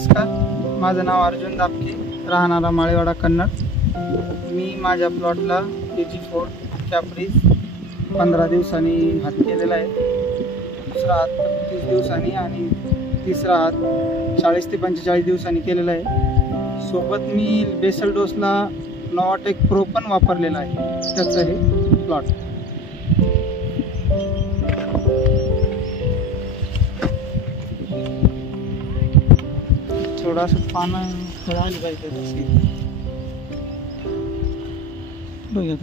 नमस्कार, माझं नाव अर्जुन दापके, राहणारा माळेवाडा कन्नड। मी माझ्या प्लॉटला AG4 कॅप्रीज 15 दिवसांनी हात केलेला आहे, दुसरा हात 30 दिवसांनी आणि तिसरा हात 40 ते 45 दिवसांनी केलेला आहे। सोबत मी बेसल डोसला नोवाटेक प्रो पण वापरलेला आहे। त्याचं हे प्लॉट थोडासा पानं आली पाहिजे बघा।